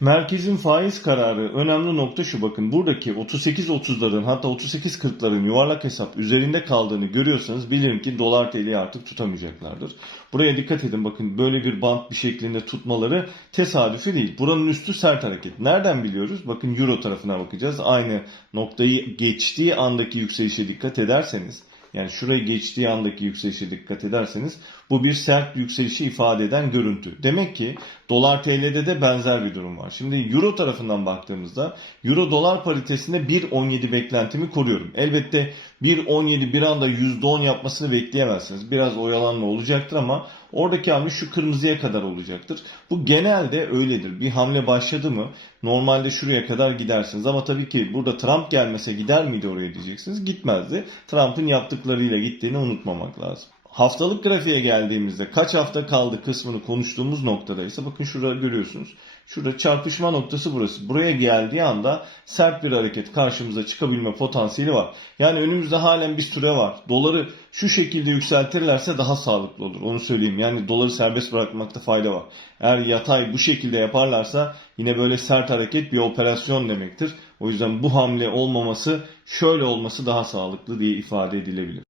Merkezin faiz kararı önemli nokta şu bakın buradaki 38-30'ların hatta 38-40'ların yuvarlak hesap üzerinde kaldığını görüyorsanız bilirim ki dolar TL'yi artık tutamayacaklardır. Buraya dikkat edin bakın böyle bir bant bir şeklinde tutmaları tesadüfi değil. Buranın üstü sert hareket. Nereden biliyoruz? Bakın euro tarafına bakacağız. Aynı noktayı geçtiği andaki yükselişe dikkat ederseniz yani şurayı geçtiği andaki yükselişe dikkat ederseniz bu bir sert yükselişi ifade eden görüntü. Demek ki dolar TL'de de benzer bir durum var. Şimdi euro tarafından baktığımızda euro dolar paritesinde 1.17 beklentimi koruyorum. Elbette 1.17 bir anda %10 yapmasını bekleyemezsiniz. Biraz oyalanma olacaktır ama oradaki hamle şu kırmızıya kadar olacaktır. Bu genelde öyledir. Bir hamle başladı mı normalde şuraya kadar gidersiniz. Ama tabii ki burada Trump gelmese gider miydi oraya diyeceksiniz. Gitmezdi. Trump'ın yaptıklarıyla gittiğini unutmamak lazım. Haftalık grafiğe geldiğimizde kaç hafta kaldı kısmını konuştuğumuz noktada ise bakın şurada görüyorsunuz. Şurada çarpışma noktası burası. Buraya geldiği anda sert bir hareket karşımıza çıkabilme potansiyeli var. Yani önümüzde halen bir süre var. Doları şu şekilde yükseltirlerse daha sağlıklı olur. Onu söyleyeyim. Yani doları serbest bırakmakta fayda var. Eğer yatay bu şekilde yaparlarsa yine böyle sert hareket bir operasyon demektir. O yüzden bu hamle olmaması şöyle olması daha sağlıklı diye ifade edilebilir.